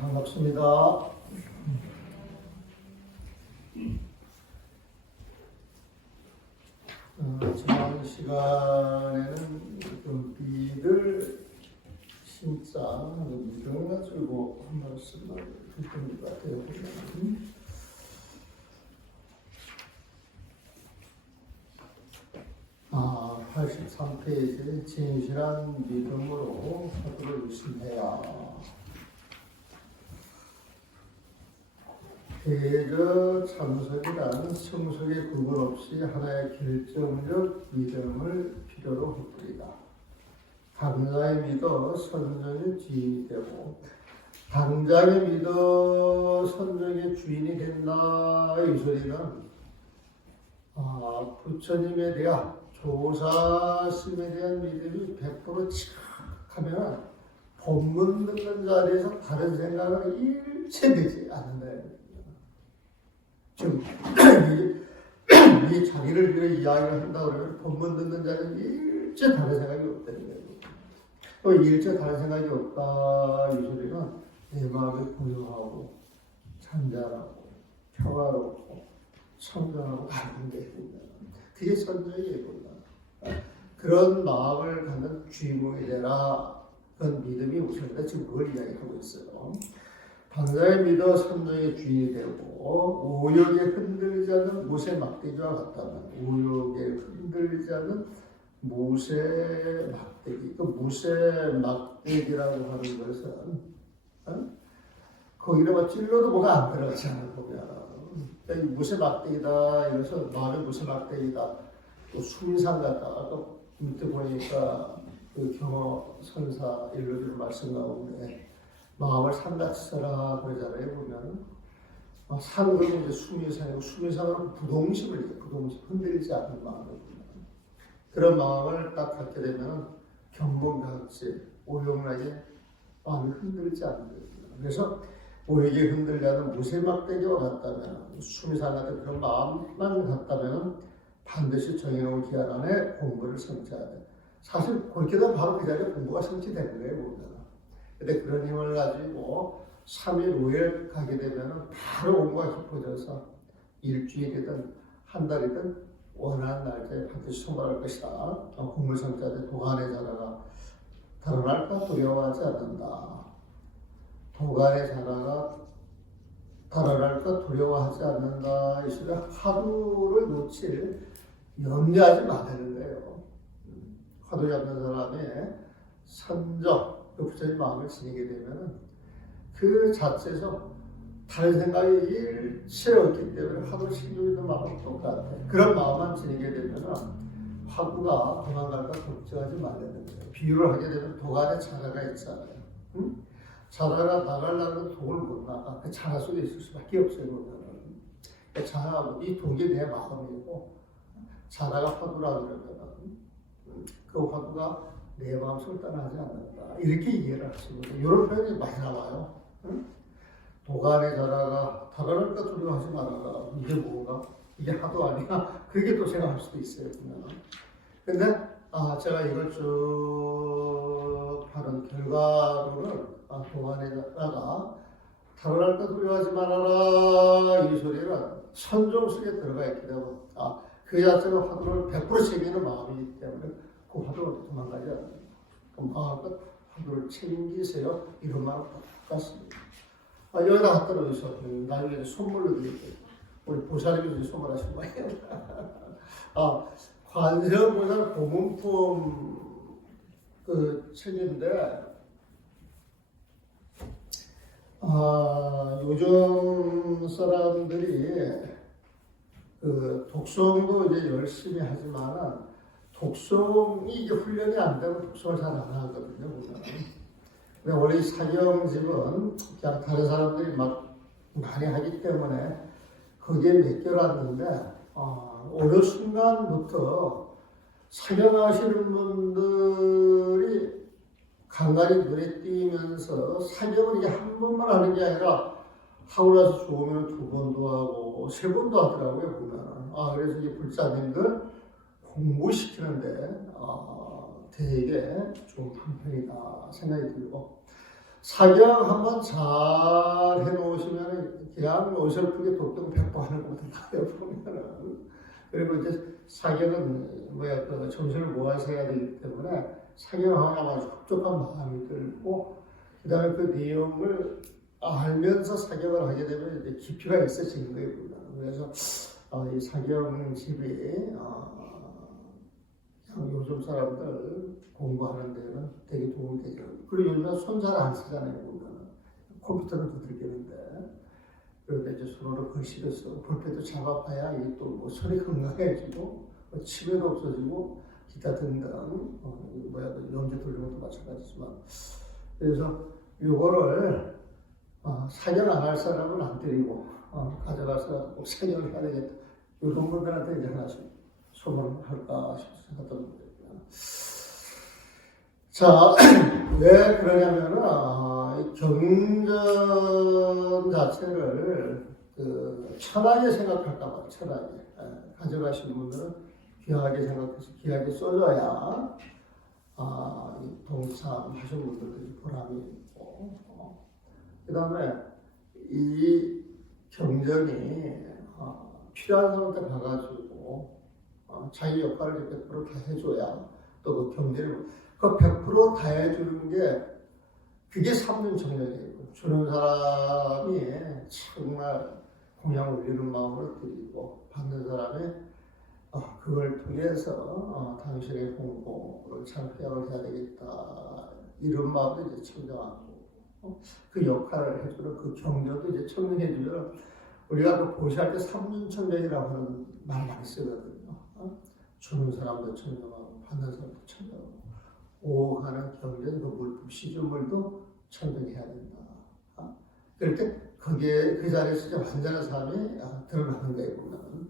반갑습니다. 지난 시간에는 그 믿을 신자, 믿음을 가지고 한 말씀을 듣던 것 같아요. 83페이지 진실한 믿음으로 사도를 의심해야. 대저 참석이란 성속의 구분 없이 하나의 결정적 믿음을 필요로 했더리다. 당장에 믿어 선정의 주인이 되고 당장에 믿어 선정의 주인이 된다. 이 소리는 부처님에 대한 조사심에 대한 믿음이 100% 지각하면 본문 듣는 자리에서 다른 생각은 일체되지 않는다. 즉, 이 자기를 위해 이야기를 한다 그러면 본문 듣는 자는 일체 다른 생각이 없다는 거예요. 일체 다른 생각이 없다 이 소리는 내 마음이 고요하고 잔잔하고 평화롭고 청정하고 안정되어 있는 그게 선정이에요. 그런 마음을 갖는 주인공이 되라. 그런 믿음이 우선이다. 지금 그걸 이야기하고 있어요. 당장에 믿어 선정의 주인이 되고 오욕에 흔들리지 않는 모세 막대기와 같다면 오욕에 흔들리지 않는 모세 막대기. 그 모세 막대기라고 하는 것은 거기다가 찔러도 뭐가 안 들어가잖아요. 보면 모세 막대기다 이래서 마음이 모세 막대기다. 또 수미산 같다. 아까 밑에 보니까 그 경어 선사 일러주는 말씀 가운데 마음을 산같이 써라 그러잖아요. 보면 산은 이제 수미산이고 수미산은 부동심을 부동심 흔들리지 않는 마음을 그런 마음을 딱 갖게 되면 경범각지 오용하게 마음이 흔들리지 않는 거예요. 그래서 오에게 흔들지 않는 무쇠막대기와 같다면 수미산 같은 그런 마음만 같다면 반드시 정해놓은 기한 안에 공부를 성취해야 돼. 사실 그렇게 되면 바로 그 자리에 공부가 성취되는 거예요. 보면. 근데 그런 힘을 가지고 3일, 5일 가게 되면 바로 공부가 깊어져서 일주일이든 한 달이든 원하는 날짜에 반드시 통과할 것이다. 공부 성취하되 도간의 자라가 달아날까 두려워하지 않는다. 도간의 자라가 달아날까 두려워하지 않는다. 이 소리 화두를 놓칠 염려하지 말라는 거예요. 화두 잡는 사람이 선정 부처님 마음을 지니게 되면 그 자체에서 다른 생각이 일체 없기 때문에 화두를 신경 있는 마음은 똑같아. 그런 마음만 지니게 되면 화두가 도망갈까 걱정하지 말라는 거예요. 비유를 하게 되면 도간에 자라가 있잖아요. 자라가 나가려면 독을 못 나가. 그 자라 속에 있을 수밖에 없어요. 자라, 이 독이 내 마음이고 자라가 화두라 그러면 그 화두가 내 마음속을 떠나지 않는다. 이렇게 이해를 하시면 이런 표현이 많이 나와요. 도간의 자라가 달아날까 두려워하지 말아라. 이게 뭔가? 이게 화두 아니야? 그렇게 또 생각할 수도 있어요. 근데 제가 이걸 쭉 하는 결과로는 도간의 자라가 달아날까 두려워하지 말아라. 이 소리는 선종 속에 들어가 있기 때문에 그 자체가 화두를 100% 챙기는 마음이기 때문에 그 화두를 도망가지 않는다. 그럼 화두를 챙기세요. 이런 말은 똑같습니다. 여기다 갖다 놓으셔서 나중에 선물로 드릴게요. 우리 보살님이 선물하신 거예요. 관세음보살 고문품 그 책인데 요즘 사람들이 그 독송도 이제 열심히 하지만은 독송이 이제 훈련이 안 되면 독송을 잘 안 하거든요. 근데 원래 이 사경집은 그냥 다른 사람들이 막 많이 하기 때문에 거기에 맡겨놨는데 어느 순간부터 사경하시는 분들이 간간히 눈에 띄면서 사경을 이게 한 번만 하는 게 아니라 하고 나서 좋으면 2번도 하고 3번도 하더라고요. 보면 그래서 이 불자님들 공부시키는데 되게 좋은 방편이다 생각이 들고 사경 한번 잘 해놓으시면 그냥 어설프게 독경 백보하는 것보다 나아요 보면은. 그리고 이제 사경은 뭐야 그 정신을 모아서 해야 되기 때문에 사경하면 아주 흡족한 마음이 들고 그다음에 그 내용을 알면서 사경을 하게 되면 이제 깊이가 있어지는 거예요. 그래서 이 사경집이 요즘 사람들 공부하는 데는 되게 도움이 되죠. 그리고 요즘은 손 잘 안 쓰잖아요. 보면 컴퓨터는 두들기는데 그런데 이제 손으로 글씨를 써 볼펜도 잡아봐야 이게 또 뭐 손이 건강해지고 뭐 치매도 없어지고 기타 등등 연주 돌리는 것도 마찬가지지만 그래서 요거를 사냥 안 할 사람은 안 때리고 가져갈 사람은 꼭 사냥을 해야 되겠다. 이런 분들한테 이제 하나씩 소문할까 싶어서 생각했던 거예요. 자, 왜 그러냐면은 경전 자체를 천하게 생각할까봐 천하게 가져가시는 분들은 귀하게 생각해서 귀하게 써줘야 동참하신 분들도 보람이 있고 그 다음에 이 경전이 필요한 사람한테 가가지고 자기 역할을 100% 다 해줘야 또 그 경전을 그 100% 다 해주는 게 그게 삼륜청량이에요. 주는 사람이 정말 공양 올리는 마음으로 드리고 받는 사람이 그걸 통해서 당신의 홍보를 참 회양을 해야 되겠다 이런 마음도 이제 청정하고 그 역할을 해주는 그 경전도 이제 청정해주면 우리가 그 고시할 때 삼륜청정이라고 하는 말 많이 쓰거든요. 주는 사람도 청정하고 받는 사람도 청정하고 오가는 경전 그 물품 시주물도 청정해야 된다. 그럴 때 그게 그 자리에서 이제 완전한 삶이 드러나는 거예요. 보면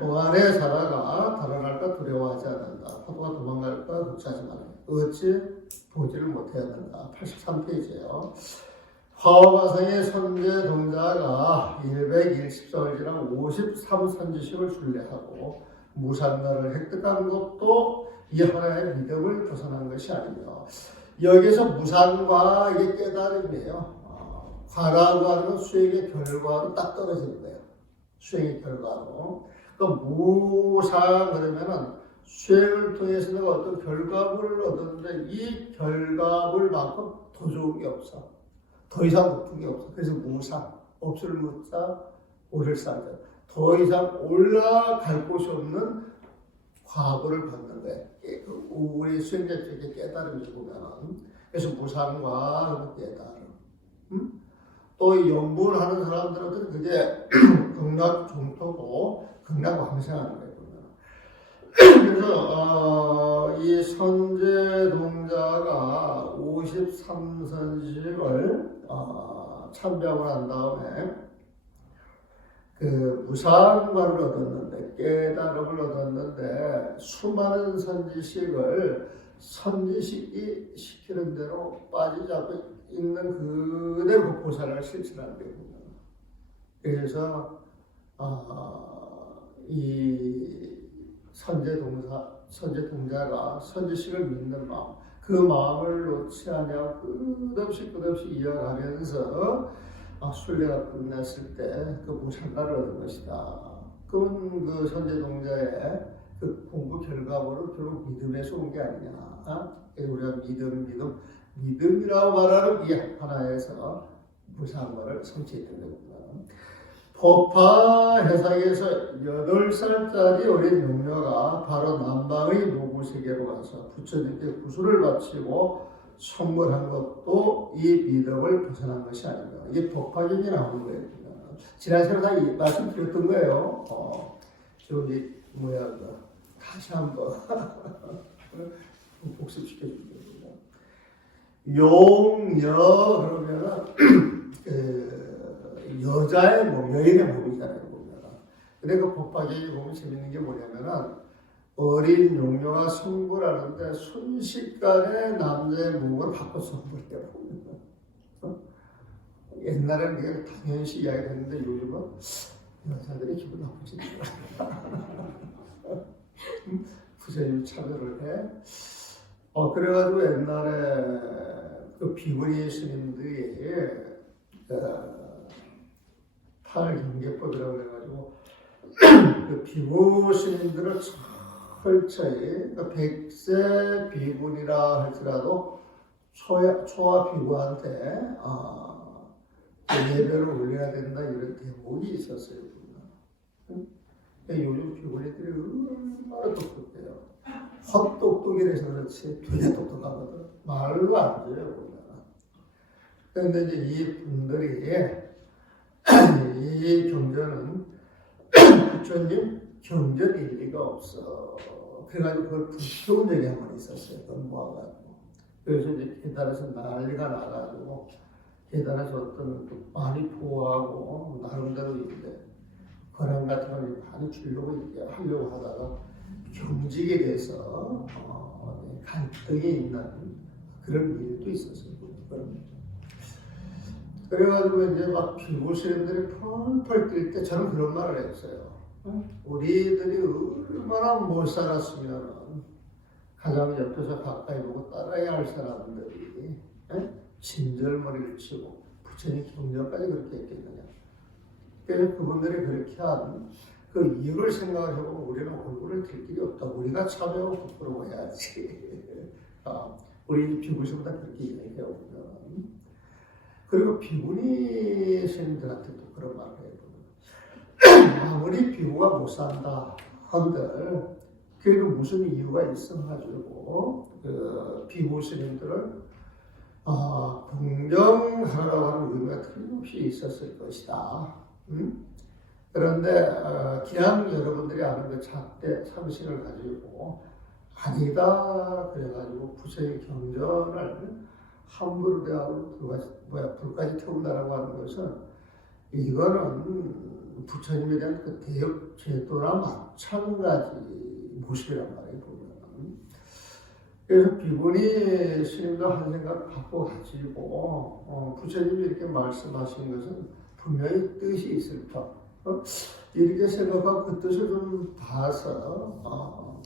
동안에 살아가 달아날까 두려워하지 않는다. 파도가 도망갈까 걱정하지 말아요. 어찌 보지를 못해야 된다. 83페이지에요. 화엄화상의 선제 동자가 114을 지나 53선지식을 순례하고 무상가를 획득한 것도 이 하나의 믿음을 벗어난 것이 아니며 여기서 무상과 이게 깨달음이에요. 과라고 하는 건 수행의 결과로 딱 떨어지는 거예요. 수행의 결과로. 그러니까 무상 그러면은 수행을 통해서 내가 어떤 결과물을 얻었는데 이 결과물만큼 더 좋은 게 없어. 더 이상 높은 게 없어. 그래서 무상, 없을 무자, 오를 사자. 더 이상 올라갈 곳이 없는 과보를 받는 거예요. 우리 수행자 쪽에 깨달음을 보면 그래서 무상과 깨달음. 또 연구를 하는 사람들은 그게 극락종토고 극락왕생하는 거예요. 그래서 이 선제동자가 53선식을 참배하고 난 다음에 그 무상관을 얻었는데 깨달음을 얻었는데 수많은 선지식을 선지식이 시키는 대로 빠지지 않고 있는 그대로 그 보살을 실천하는 거예요. 그래서 이 선제동자가 선지식을 믿는 마음, 그 마음을 놓지 않냐 끝없이 이어가면서 순례가 끝났을 때 그 무상가를 얻은 것이다. 그건 그 선제동자의 그 공부 결과물은 결국 믿음에서 온 게 아니냐. 우리가 믿음이라고 말하는 이 하나에서 무상가를 성취했던 겁니다. 법화 해상에서 8살짜리 어린 용녀가 바로 남방의 노구세계로 가서 부처님께 구슬을 바치고 선물한 것도 이 믿음을 벗어난 것이 아닙니다. 이게 법화경이 나오는 거예요. 지난 시간에 다 말씀드렸던 거예요. 저기 다시 한번 복습시켜주세요. 용녀 그러면은 여자의 몸, 여인의 몸이잖아요. 보면. 근데 그 법화경이 보면 재밌는 게 뭐냐면은 어린 용녀가 성불하는데 순식간에 남자의 몸을 바꿔 성불해요. 옛날에는 그게 당연시 이야기했는데 요즘은 여자들이 기분 나쁘지 부처님 차별을 해. 그래가지고 옛날에 그 그 비구니 스님들이 탈경계법이라고 해가지고 그 비구 스님들을 철저히 그 100세 비구니라 할지라도 초아 비구한테 예배를 올려야 된다 이런 대목이 있었어요. 요즘 비구니들이 얼마나 똑똑해요. 헛똑똑이라서 그렇지 되게 똑똑하거든. 말로 안 돼요. 그런데 이제 이 분들이 이 경전은 부처님 경전 일리가 없어. 그래가지고 그걸 불태운 적이 한 번 있었어요. 그걸 모아가지고. 그래서 이제 계단에서 난리가 나가지고 계단에서 어떤 많이 포하고 나름대로 이제 권한 같은 걸 많이 주려고 이렇게 하려고 하다가 경직에 대해서 갈등이 있는 그런 일도 있었어요. 그래가지고 이제 막 비구 스님들이 펄펄 뛸 때 저는 그런 말을 했어요. 우리들이 얼마나 못 살았으면 가장 옆에서 가까이 보고 따라야 할 사람들이 진절머리를 치고 부처님 경전까지 그렇게 했겠느냐. 그래서 그분들이 그렇게 한 그 이유를 생각을 해보면 우리는 얼굴을 들 길이 없다. 우리가 참여하고 부끄러워해야지. 우리 비구시보다 그렇게 이야기해요. 그리고 비구니 스님들한테도 그런 말을 해요. 아무리 비구가 못 산다 한들 그래도 무슨 이유가 있어가지고 그 비구 스님들을 공경하라고 하는 의미가 틀림없이 있었을 것이다. 그런데 그냥 여러분들이 아는 그 잣대 상식을 가지고 아니다 그래가지고 부처의 경전을 함부로 대하고 불까지 태운다라고 하는 것은 이거는 부처님에 대한 그 대역 제도나 마찬가지 모습이란 말이에요. 보면. 그래서 비구니 스님도 한 생각 갖고 가지고 부처님이 이렇게 말씀하신 것은 분명히 뜻이 있을 터. 이렇게 생각하고 그 뜻을 좀 봐서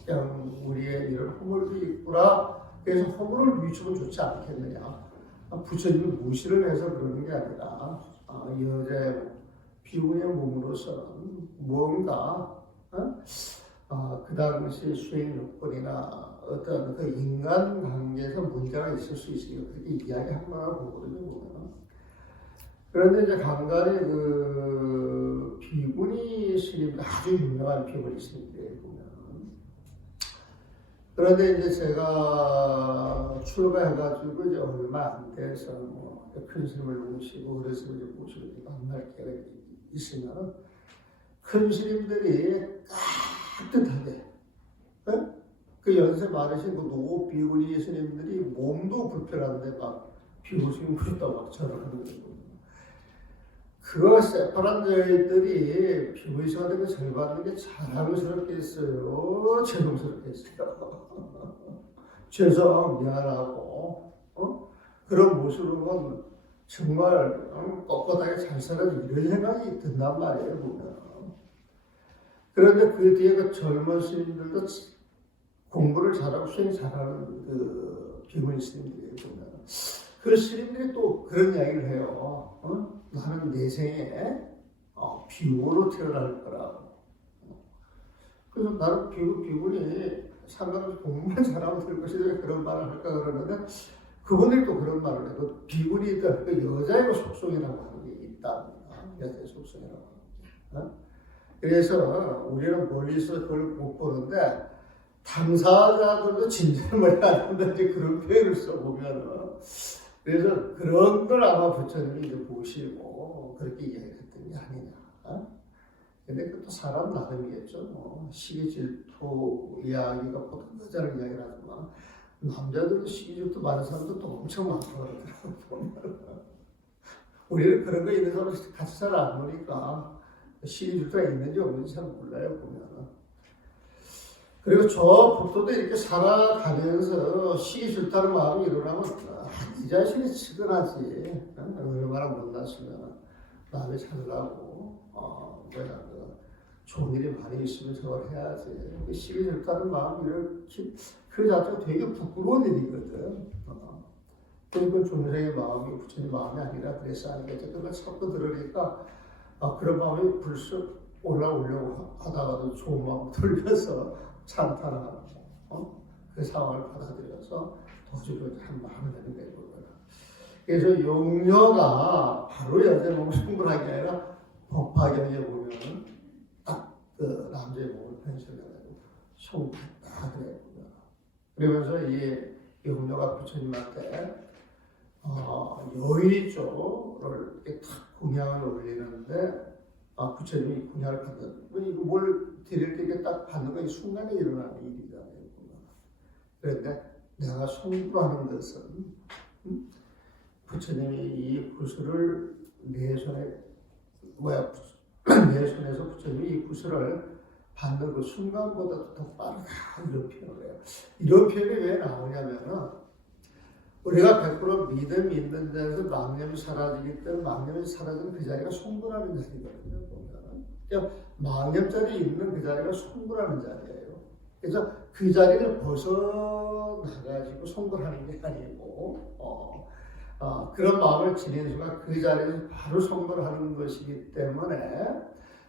그냥 우리의 이런 허물도 있구나. 그래서 허물을 비추면 좋지 않겠느냐. 부처님이 무시를 해서 그러는 게 아니라 여자의 비구니의 몸으로서는 무언가 그 당시 수행 요건이나 어떤 그 인간 관계에서 문제가 있을 수 있으니까 그렇게 이야기한 거라고 보거든요. 그런데 이제 간간히 그 비구니 스님들 아주 유명한 비구니 스님들이 보면 그런데 이제 제가 출가해가지고 이제 얼마 안 돼서 큰 스님을 모시고 그래서 이제 모시고 만날 기회가 있으면 큰 스님들이 따뜻하게 그 연세 많으신 그 노 비구니 스님들이 몸도 불편한데 막 비구니 스님 그렇다고 막 전화를 하는 거예요. 그거 새파란 저희들이 비구니스가 되면 절 받는 게 자랑스럽겠어요? 죄송스럽겠어요? 죄송하고 미안하고 그런 모습으로는 정말 뻣뻣하게 잘 살아도 이런 생각이 든단 말이에요. 보면. 그런데 그 뒤에 그 젊은 스님들도 공부를 잘하고 수행 잘하는 그 비구니 스님들이에요. 보면. 그 스님들이 또 그런 이야기를 해요. 나는 내 생에 비구로 태어날 거라고. 그래서 나는 비구니 상관없이 공부만 잘하면 될 것이다 그런 말을 할까 그러는데 그분들이 또 그런 말을 해요. 비구니들 그 여자의 속성이라고 하는 게 있다. 여자의 속성이라고 하는 게. 그래서 우리는 멀리서 그걸 못 보는데 당사자들도 진절머리 안 한다든지 그런 표현을 써보면 그래서 그런 걸 아마 부처님이 이제 보시고 그렇게 이야기했던 게 아니냐. 근데 그것도 사람 나름이겠죠. 시기 질투 이야기가 보통 여자를 이야기를 하지만 남자들도 시기 질투 많은 사람도 또 엄청 많더라고요. 우리는 그런 거 있는 사람 같이 잘 안 보니까 시기 질투가 있는지 없는지 잘 몰라요. 보면. 그리고 저 복도도 이렇게 살아가면서 시기 질투하는 마음이 일어나면 이 자신이 측은하지. 얼마나 못났으면 남이 살라고 좋은 일이 많이 있으면 저걸 해야지. 시기 질투하는 마음이 이렇게 그 자체가 되게 부끄러운 일이거든. 그러니까 중생의 마음이 부처님 마음이 아니라 그래서 알겠죠. 그걸 자꾸 들으니까 그런 마음이 불쑥 올라오려고 하다가도 좋은 마음 돌려서 찬탄하고 그 상황을 받아들여서 도저히 한 마음을 내는 거예요. 그래서 용녀가 바로 여자의 몸을 충분하게 아니라 법화경에 보면은 딱 그 남자의 몸을 변신해가지고 성했다 그래요. 그러면서 이 용녀가 부처님한테 여의조를 이렇게 탁 공양을 올리는데 부처님이 공양을 받는 이거 뭘 드릴 때 이게 딱 받는 거 이 순간에 일어나는 일이잖아요. 그런데 내가 송구하는 것은 부처님이 이 구슬을 내 손에 내 손에서 부처님이 이 구슬을 받는 그 순간보다도 더 빠르다 이런 표현을 해요. 이런 표현이 왜 나오냐면은 우리가 100% 믿음이 있는 데서 망념이 사라지기 때문에 망념이 사라지는 그 자리가 송구라는 자리거든요. 보면은 그러니까 망념자리 있는 그 자리가 송구라는 자리예요. 그래서 그 자리를 벗어나가지고 송구하는 게 아니고 그런 마음을 지닌 순간 그 자리에서 바로 성불을 하는 것이기 때문에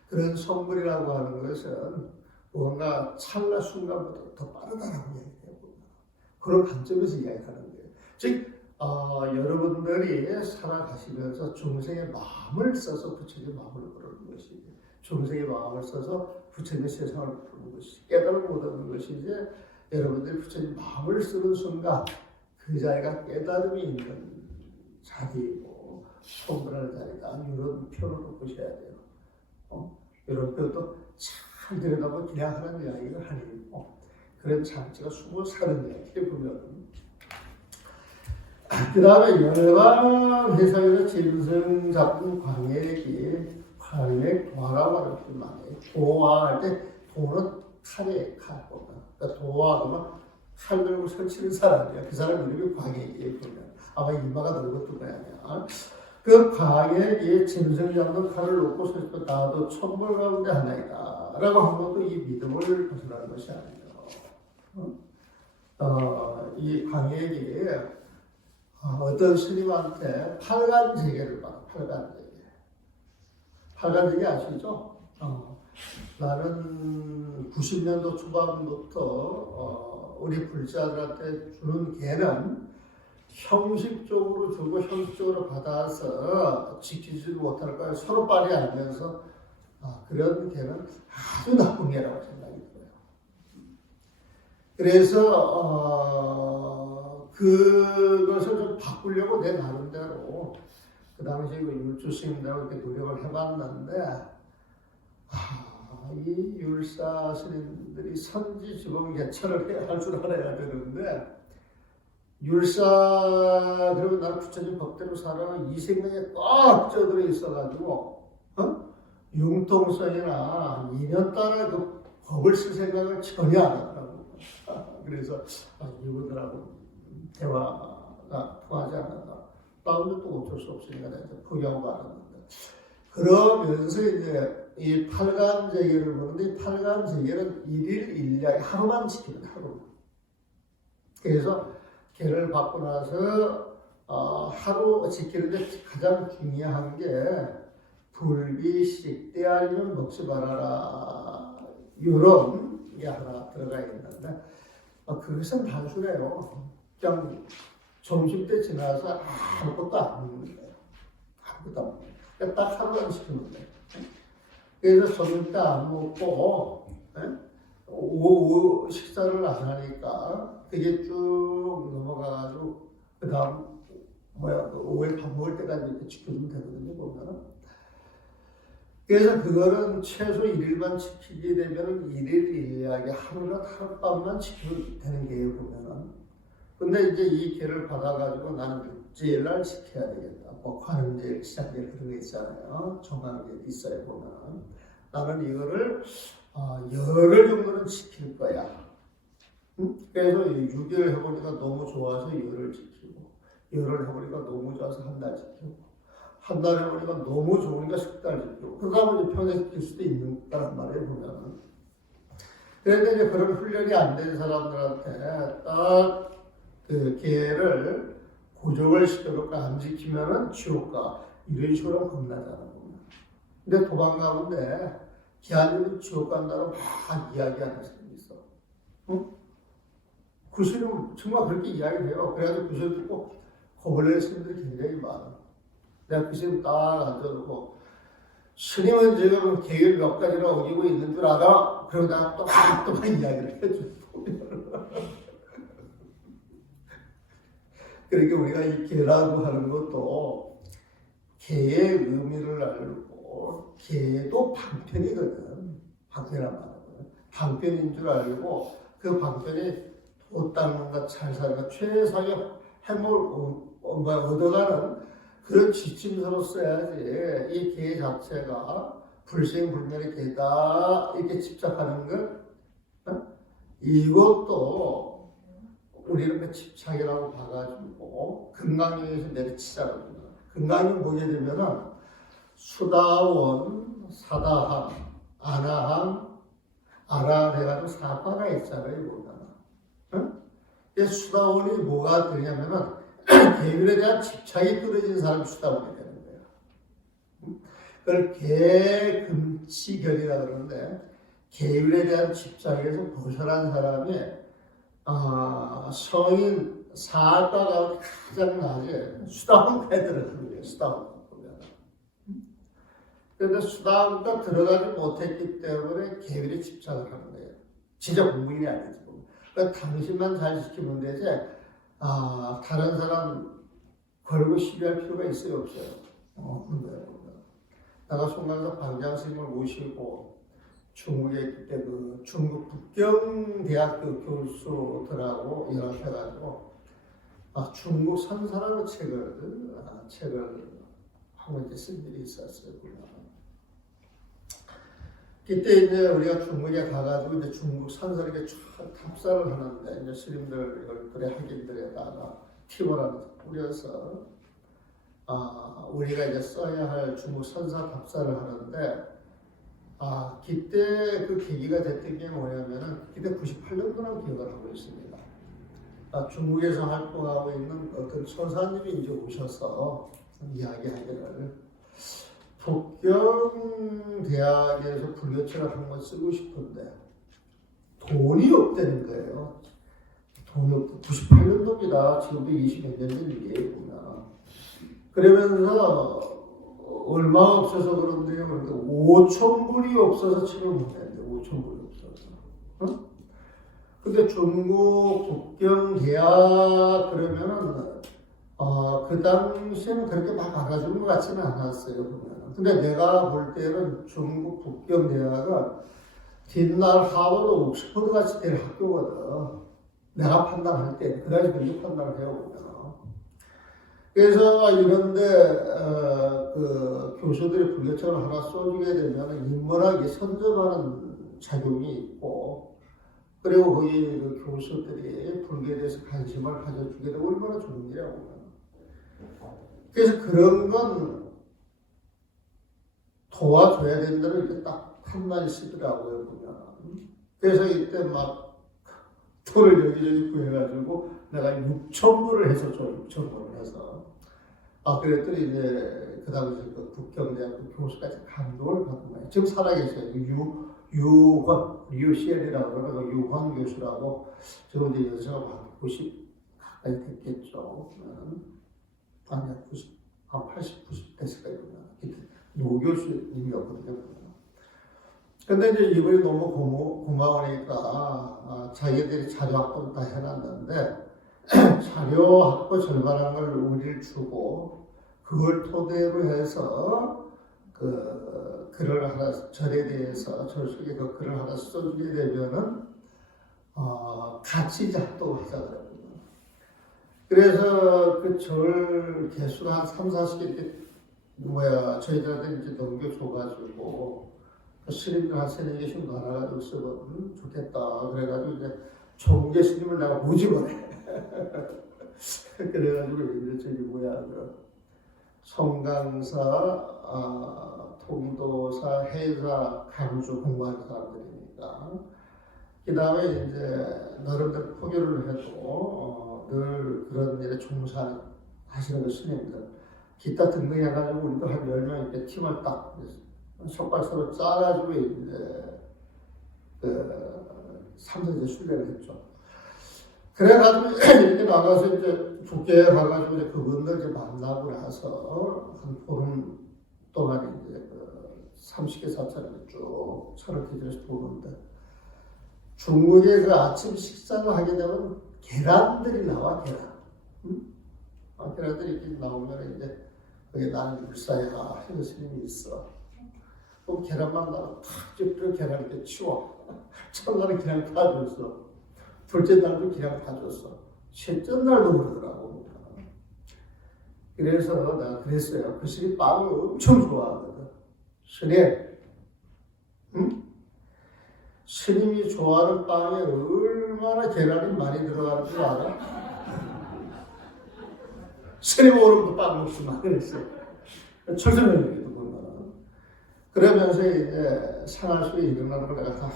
그런 성불이라고 하는 것은 뭔가 찰나 순간보다 더 빠르다라고 얘기해요. 그런 관점에서 이야기하는 거예요. 즉 여러분들이 살아가시면서 중생의 마음을 써서 부처님의 마음을 부르는 것이지 중생의 마음을 써서 부처님의 세상을 부르는 것이지 깨달음을 얻는 것이 이제 여러분들이 부처님의 마음을 쓰는 순간 그 자리가 깨달음이 있는 자리이고 성불하는 자리다. 이런 표현을 보셔야 돼요. 이런 표현도 잘 들여다보면 그냥 하는 이야기가 아니고 그런 장치가 숨어 사는 이야기를 보면 그 다음에 열반 회상에서 짐승 잡은 광액이 광액 도화라고 하는 표현만 해요. 도화할 때 도는 칼에 칼. 그러니까 도화 그러면 칼 들고 설치는 사람이야. 그 사람 이름이 광액이에요. 보면 아마 이마가 넓은 것 아니야. 그 광액이 짐승 잡는 칼을 놓고 설치고 나도 천벌 가운데 하나이다 라고 한 것도 이 믿음을 벗어나는 것이 아니에요. 이 광액이 어떤 스님한테 팔간제계를 받아. 팔간제계 아시죠? 나는 90년도 초반부터 우리 불자들한테 주는 개는 형식적으로 주고 형식적으로 받아서 지키지 못할 거야. 서로 빨리 알면서 그런 개는 아주 나쁜 개라고 생각이 들어요. 그래서 그것을 좀 바꾸려고 내 나름대로 그 당시 그 율주 스님들하고 이렇게 노력을 해봤는데 이 율사 스님들이 선지지범 개천을 할 줄 알아야 되는데 율사 그러면 나는 부처님 법대로 살아 이 생명에 꽉 쪄들어 있어가지고 융통성이나 인연 따라 그 법을 쓸 생각을 전혀 안 하더라고. 그래서 이분들하고 대화가 통하지 않는다. 다음에 또 어쩔 수 없으니까 내가 포기하고 말았는데 그러면서 이제 이 팔간제계를 보는데 이 팔간제계는 일일 일야에 하루만 지키는 하루. 그래서 개를 받고 나서 하루 지키는데 가장 중요한 게 불비식 때 아니면 먹지 말아라 이런 게 하나 들어가 있는데 그것은 단순해요. 그냥 점심때 지나서 아무것도 안 먹는 거예요. 아무것도 안 먹는 거예요. 그러니까 딱 하루만 지키면 돼요. 그래서 점심 때 안 먹고 오후 식사를 안 하니까 그게 쭉 넘어가가지고 그 다음 오후에 밥 먹을 때까지 이렇게 지켜주면 되거든요. 보면은. 그래서 그거는 최소 1일만 지키게 되면은 1일 1야게 하루나 하룻밤만 지키면 되는 게요. 보면은. 근데 이제 이 개를 받아가지고 나는 육제일날 지켜야 되겠다. 뭐 관음제일, 시작제일 그런 게 있잖아요. 정하는 게 있어요. 보면은. 나는 이거를 열흘 정도는 지킬 거야. 그래서 6일 해보니까 너무 좋아서 열흘 지키고, 열흘 해보니까 너무 좋아서 한 달 지키고, 한 달 해보니까 너무 좋으니까 10달 지키고, 그 다음에 평생 지킬 수도 있는 거란 말이에요, 보면은. 그런데 이제 그런 훈련이 안 된 사람들한테 딱 그 개를 고정을 시켜놓고 안 지키면은 지옥가 이런 식으로 겁나잖아. 근데 도망 가는데 기한님이 지옥 간다고 막 이야기하는 사람이 있어. 응? 그 시는 정말 그렇게 이야기해요. 그래가지고 그 시를 듣고 거벌레 스님들이 굉장히 많아. 내가 그 시를 딱 앉아놓고 스님은 지금 계획 몇 가지나 어기고 있는 줄 알아? 그러다가 또막 이야기를 해주고. 그러니까 우리가 이 개라고 하는 것도 개의 의미를 알고 개도 방편이거든. 방편이란 말이거든. 방편인 줄 알고 그 방편이 도 닦는 것, 잘 사는 것, 최상의 해물 얻어가는 그런 지침서로 써야지. 이 개 자체가 불생불멸의 개다 이렇게 집착하는 것, 이것도 우리는 그 집착이라고 봐가지고 금강경에서 내려치자거든요. 금강경 보게 되면은 수다원, 사다함, 아나함, 아라해가지고 사과가 있잖아요. 보면. 수다원이 뭐가 되냐면은 계율에 대한 집착이 끊어진 사람이 수다원이 되는 거예요. 그걸 계금치결이라 그러는데 계율에 대한 집착에서 벗어난 사람이 성인 사과가 가장 낮은 수다원가에 들어가는 거예요. 수다원. 그런데 수다원가 들어가지 못했기 때문에 계율에 집착을 하는 거예요. 진짜 공부인이 아니지. 그러니까 당신만 잘 지키면 되지, 다른 사람 걸고 시비할 필요가 있어요, 없어요? 없는 거예요. 내가 송강석 방장 스님을 모시고 중국에 있을 때 그 중국 북경대학교 교수들하고 연합해가지고 중국 선사라는 책을 하고 이제 쓴 일이 있었어요. 그때 이제 우리가 중국에 가가지고 이제 중국 선설에게 답사를 하는데 이제 스님들 얼굴에 학인들에다가 팁을 뿌려서 우리가 이제 써야 할 중국 선사 답사를 하는데 그때 그 계기가 됐던 게 뭐냐면은 그때 98년도라고 기억을 하고 있습니다. 중국에서 활동하고 있는 어떤 선사님이 이제 오셔서 이야기하기를 북경대학에서 불교책을 한권 쓰고 싶은데 돈이 없다는 거예요. 돈이 없고 98년도입니다. 지금도 20몇 년 전 얘기구나. 그러면서 얼마 없어서 그런데요. 그런데 5,000불이 없어서 책을 못 냈는데 5,000불이 없어서. 근데 중국 북경대학 그러면은 그 당시에는 그렇게 막 알아주는 것 같지는 않았어요. 보면. 근데 내가 볼 때는 중국 북경대학은 뒷날 하버드, 옥스퍼드 같이 될 학교거든. 내가 판단할 때, 그 당시 그렇게 판단을 해오거든. 그래서 이런데, 그 교수들이 불교책을 하나 써주게 되면 인문학이 선점하는 작용이 있고, 그리고 거기 그 교수들이 불교에 대해서 관심을 가져주게 되면 얼마나 좋은 일이라고. 그래서 그런 건 도와줘야 된다는 이렇게 딱 한마디 쓰더라고요, 보면. 그래서 이때 막 돈을 여기저기 구해가지고 내가 6,000불을 해서 줘, 6,000불을 해서. 그랬더니 이제 그 당시 그 북경대학교 교수까지 감동을 받은 거예요. 지금 살아계셔요. 류시엘이라고 그러고 유황 교수라고 지금 이제 연세가 90 가까이 됐겠죠. 아니야, 80, 90 됐을 거예요. 노 교수님이었거든요. 근데 이제 이분이 너무 고마우니까 자기들이 자료 확보를 다 해놨는데 자료 확보 절반한 걸 우리를 주고 그걸 토대로 해서 그 글을 하나 절에 대해서 절 속에 그 글을 하나 써주게 되면은 같이 작동을 하자 그러거든요. 그래서 그 절 개수를 한 3, 40개 이렇게 저희들한테 이제 넘겨줘가지고 그 스님들 한 3-4개씩 나눠가지고 쓰면 좋겠다. 그래가지고 이제 종계 스님을 내가 모집을 해. 그래가지고 이제 저기 그 성강사, 통도사, 해사, 강주 공부하는 사람들이니까 그 다음에 이제 나름대로 포교를 해도 늘 그런 일에 종사하는 하시는 그 스님들 기타 등등해가지고 우리도 한 10명 이렇게 팀을 딱 속발 서로 짜가지고 이제 그 삼선제 순례를 했죠. 그래가지고 이렇게 나가서 이제 좋게 가가지고 이제 그분들 이제 만나고 나서 한 보름 동안 이제 그 30개 사찰을 쭉 차를 기들여서 보는데 중국의 그 아침 식사를 하게 되면 계란들이 나와 계란. 응? 계란들이 이렇게 나오면 이제 거기 나는 율사해가 하는 스님이 있어. 그럼 계란만 나면 탁 ጭ고 계란 이렇게 치워. 첫날은 그냥 다 줬어. 둘째 날도 그냥 다 줬어. 셋째 날도 그러더라고. 그래서 내가 그랬어요. 그 스님 빵을 엄청 좋아하거든. 스님, 응? 스님이 좋아하는 빵에 얼마나 계란이 많이 들어가는 줄 알아? 스님 오름도 빵 먹지만 그랬어요. 철수명에도 보면. 그러면서 이제 생활속에 일어나는 걸 내가 다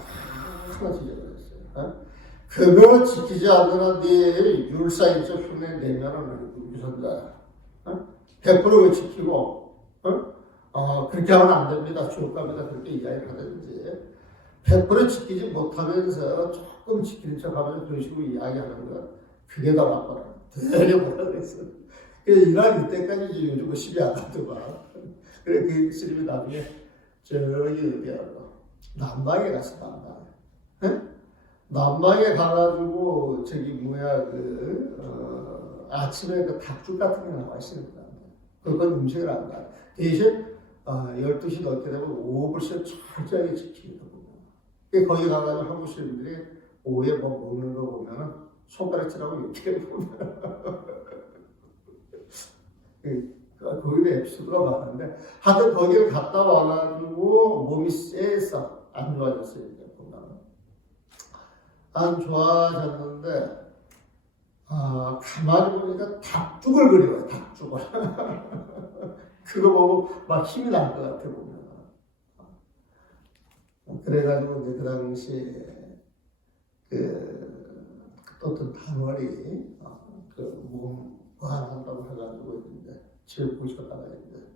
하나씩 잊어버렸어요. 어? 그걸 지키지 않으나 네 율사인적 흉내 내면은 유선자 100%를 지키고 그렇게 하면 안 됩니다. 지옥 갑니다. 그렇게 이야기를 하든지 100% 지키지 못하면서 조금 지키는 척하면서 그런 식으로 이야기하는 거 그게 더 나빠라. 되게 뭐라 그랬어. 그래서 이날 이때까지 이제 요즘 뭐 시비 안 하더만. 그래 그 스님이 나중에 저기 어디야 남방에 갔어. 남방에. 남방에 가가지고 저기 뭐야 아침에 그 닭죽 같은 게 나와 있는 거야. 그건 음식을 안 가. 대신 12시 넘게 되면 오불씩 철저하게 지킵니다. 거기 가가지고 한국 시민들이 오후에 뭐 먹는 거 보면은 손가락질하고 이렇게 보면 거기도 에피소드가 많은데 하여튼 거기를 갔다 와가지고 몸이 쎄서 안 좋아졌어요. 안 좋아졌는데 가만히 보니까 닭죽을 그려요. 닭죽을. 그거 보고 막 힘이 날 것 같아 보면. 그래가지고 이제 그 당시에 어떤 단월이 몸 보완한다고 해가지고 이제 집에 모셔다가 이제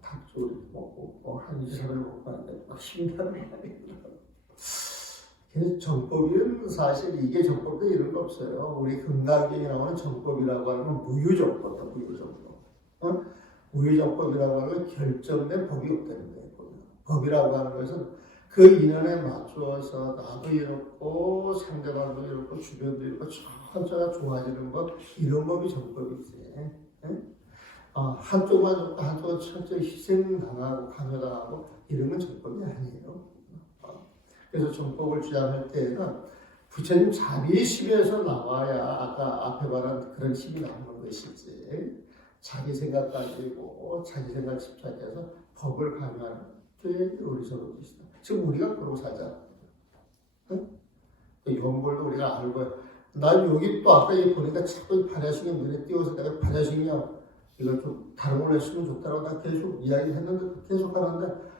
닭죽을 먹고 한 2, 3일 먹고 하는데 막 힘이 나는 거예요. 그래서 정법은 사실 이게 정법도 이런 거 없어요. 우리 금강경에 나오는 정법이라고 하는 건 무유정법이다. 무유정법. 무유정법이라고 하는 건 결정된 법이 없다는 거예요. 법이라고 하는 것은 그 인연에 맞추어서 나도 이렇고 상대방도 이렇고 주변도 이렇고 천차가 좋아지는 것 이런 법이 정법이지. 한쪽만 좋고 한쪽은 철저히 희생당하고 강요당하고 이런 건 정법이 아니에요. 그래서 정법을 주장할 때에는 부처님 자비심에서 나와야 아까 앞에 말한 그런 힘이 나오는 것이지 자기 생각 가지고 자기 생각 집착해서 법을 강요하는 게 어리석은 짓이다. 지금 우리가 그러고 살자. 연골도 우리가 알고 난 여기 또 아까 보니까 자꾸 반야신경 눈에 띄워서 내가 반야신경 이걸 좀 다른 걸로 했으면 좋다고 나 계속 이야기했는데 계속 하는데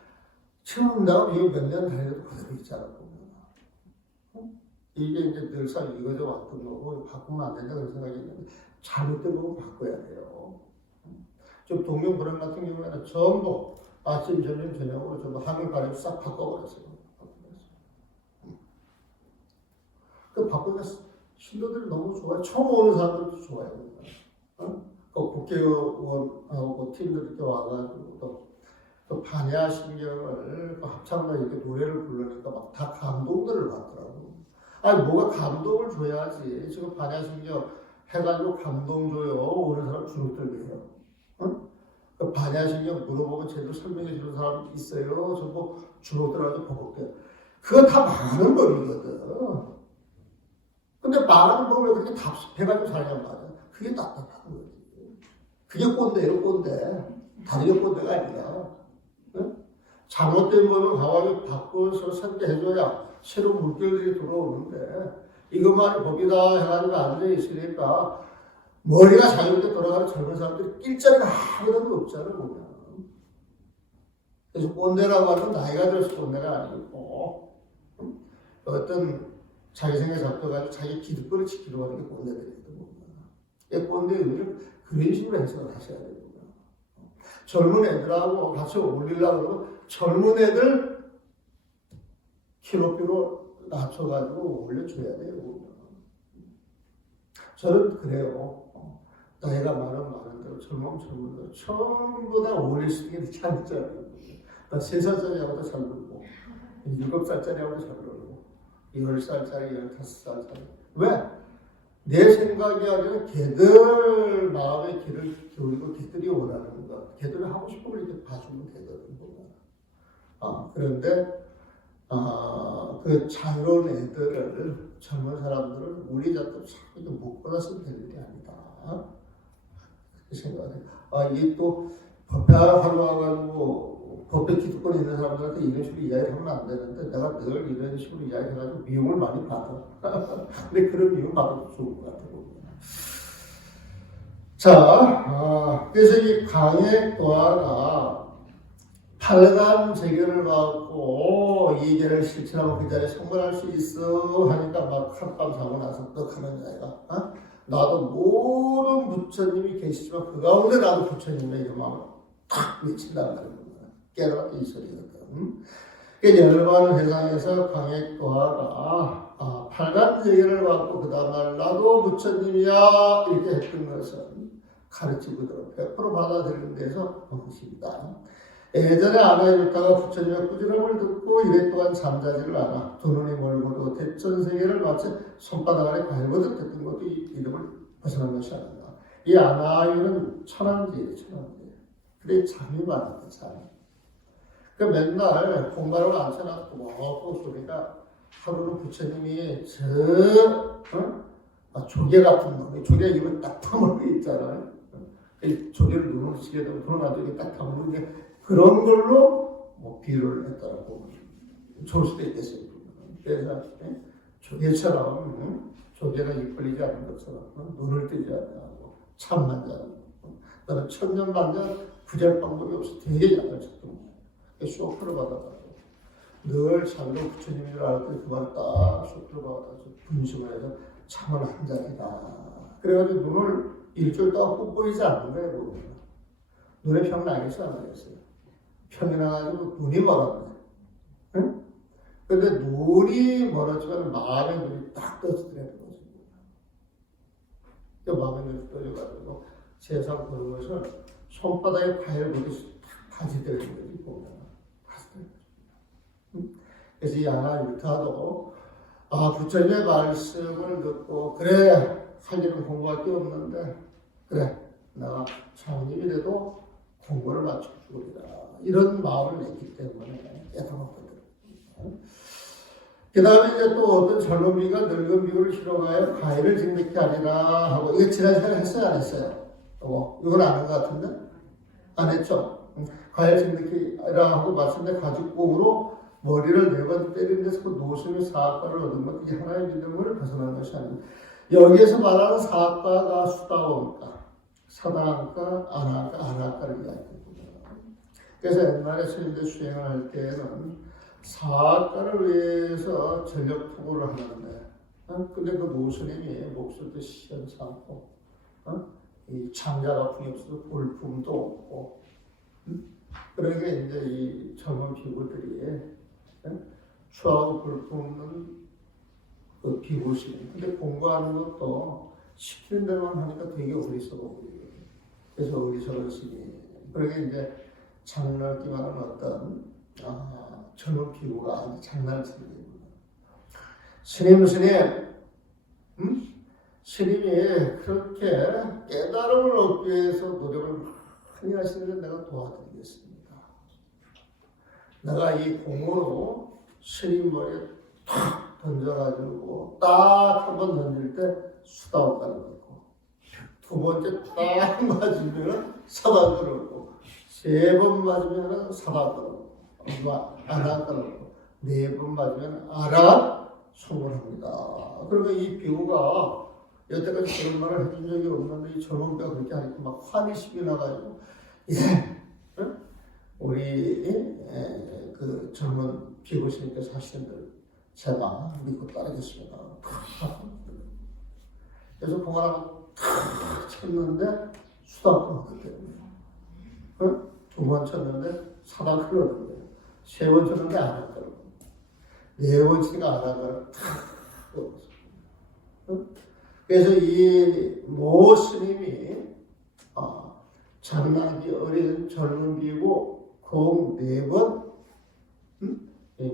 지금 내가 이거 몇 년 다녀도 그대로 있잖아. 이게 이제 늘상 이거저 왔던 거고 바꾸면 안 된다 그런 생각이 있는데 잘못된 거고 바꿔야 돼요. 좀 동명 불행 같은 경우에는 전부 아침 저녁 저녁으로 전부 하늘 가리고 싹 바꿔버렸어요. 그 바꾸니까 신도들이 너무 좋아요. 처음 오는 사람들도 좋아요. 그 국회의원하고 팀들 이렇게 와가지고 또 반야신경을 합창단 이렇게 노래를 부르니까 막 다 감동들을 받더라고. 아니 뭐가 감동을 줘야지. 지금 반야신경 해가지고 감동 줘요. 오는 사람 주눅들게요. 그 반야신경 물어보면 제대로 설명해 주는 사람 있어요. 전부 주눅들어가지고 버벅대요. 그거 다 망하는 법이거든. 근데 망하는 법을 왜 그렇게 답습해가지고 살냔 말이야. 그게 답답한 거지. 그게 꼰대예요, 꼰대. 다른 게 꼰대가 아니라. 잘못된 법을 강하게 바꿔서 설계해줘야 새로운 물결들이 들어오는데 이것만이 법이다 해가지고 앉아있으니까 머리가 자유롭게 돌아가는 젊은 사람들이 낄 자리가 아무것도 없잖아 보면. 그래서 꼰대라고 하는 나이가 들어서 꼰대가 아니고 어떤 자기 생각 잡혀가지고 자기 기득권을 지키려고 하는 게 꼰대들이거든. 꼰대의 의미는 그런 식으로 해석을 하셔야 되고요. 젊은 애들하고 같이 어울리려고 그러면 젊은 애들 키높이로 낮춰가지고 올려줘야 돼요. 저는 그래요. 나이가 많은 대로 젊은 대로 전부 다 어울릴 수 있는 게 잘 있잖아요. 나 3살짜리하고도 잘 놀고 7살짜리하고도 잘 놀고 10살짜리, 15살짜리. 왜? 내 생각이 아니라 걔들 마음의 길을 기울이고 걔들이 원하는 것, 걔들이 하고 싶은 걸 이렇게 봐주면 되거든요. 그런데 그 자유로운 애들을, 젊은 사람들을 우리 자꾸 자꾸 묶어놔서 되는 게 아니다. 그렇게 생각해요. 이게 또 법에 활용해가지고 법에 기득권 있는 사람들한테 이런 식으로 이야기를 하면 안 되는데 내가 늘 이런 식으로 이야기해가지고 미움을 많이 받아. 근데 그런 미움 받아도 좋을 것 같아요. 자, 그래서 이 강의 또하가 팔간 재견을 받고 이 계를 실천하고 그 자리에 성공할 수 있어 하니까 막 한밤 자고 나서 떡하는 자가 나도 모든 부처님이 계시지만 그 가운데 나도 부처님의 이름을 탁 외친다는 거야. 깨달아 이 소리거든. 열반 회상에서 강액도화가 팔간 재견을 받고 그 다음날 나도 부처님이야 이렇게 했던 것은 가르치고도 100% 받아들이는 데서 방식이다. 예전에 아나이다가 부처님의 꾸지람을 듣고 이래 동안 잠자지를 않아 두 눈이 멀고도 대천세계를 마치 손바닥 안에 갈고듯 했던 것도 이 이름을 벗어난 것이 아닌가. 이 아나이는 천안지예요. 천안지. 그래 잠이 많은 거 잠이. 그 맨날 공간을 앉혀놨고 뭐 소리가 하루는 부처님이 조개 같은 놈이 조개 입을 딱 다물고 있잖아요. 조개를 눈으로 치게 되면 그런 나중에 딱 다물는 게 그런 걸로 뭐 비유를 했다고 좋을 수도 있겠어요. 그래서 조개처럼 조개가 입 벌리지 않는 것처럼 눈을 뜨지 않고 참만 자고 나는 천년만년 구절 방법이 없어 되게 약을 쳤던 거예요. 쇼크를 받아가지고 늘 자기가 부처님인 줄 알았더니 그만 딱 쇼크를 받아서 분심을 해서 참을 한 자리다. 그래가지고 눈을 일주일 동안 꼭 보이지 않는 거예요. 눈에 평 나겠어요? 안 나겠어요? 평이 나가지고 눈이 멀었네. 응? 근데 눈이 멀었지만 마음의 눈이 딱 떠지더라는 거죠. 그 마음의 눈이 떠져가지고 세상 보는 것을 손바닥에 과일 보듯이 딱 가지더라는 거지. 보면. 그래서 이 아나유타도 부처님의 말씀을 듣고 그래 할 일은 공부할 게 없는데 그래 내가 장님이 돼도 공부를 맞춰주리라 이런 마음을 냈기 때문에 깨달았거든. 그 다음에 이제 또 어떤 젊은이가 늙은 비구를 실어가여 가위를 짓는 게 아니라 하고 이거 지난 시간에 했어요 안 했어요? 이건 아는 것 같은데? 안 했죠? 가위를 짓는 게 아니라 하고 마침내 가죽공으로 머리를 4번 때리는 데서 그 노심의 사학과를 얻은 것, 이게 하나의 믿음을 벗어난 것이 아닙니다. 여기에서 말하는 사학과가 수다원과, 사다학과, 안학과를 이야기합니다. 그래서 옛날에 스님들 수행을 할 때에는 사학과를 위해서 전력 투구를 하는데, 근데 그 노스님이 목소리도 시원치 않고, 이 창자가 풍이 없어서 볼품도 없고, 그러니까 이제 이 젊은 비구들이 추하고 볼품없는 그 비구심. 근데 공부하는 것도 시키는 대로만 하니까 되게 어리석어 보여요. 그래서 어리석은 스님. 그러니까 이제 장난기만 하는 어떤 젊은 비구가 장난을 치는 스님. 스님이 그렇게 깨달음을 얻기 위해서 노력을 많이 하시는데 내가 도와드리겠습니다. 내가 이 공으로 스님 머리에 탁 던져가지고 딱 한 번 던질 때 수다옥가를 넣고 두 번째 딱 맞으면 사다옥가를 넣고 세 번 맞으면 사다옥가를 넣고 안학가를 넣고 네 번 맞으면 아라 성공합니다. 그러면 이 비구가 여태까지 그런 말을 해준 적이 없는데 이 젊은 배가 그렇게 하니까 막 환희 시비 나가지고 우리 그 젊은 비구스님께서 하시는 대로 제가 믿고 따르겠습니다. 그래서 공을 하나 탁 쳤는데 수당권 얻기 때문에. 어? 2번 쳤는데 사당권을 얻은 거예요. 3번 쳤는데 안 한다고. 4번 치니까 안 한다고. 어? 그래서 이 모 스님이 장남비 어린 젊은 비고 공 4번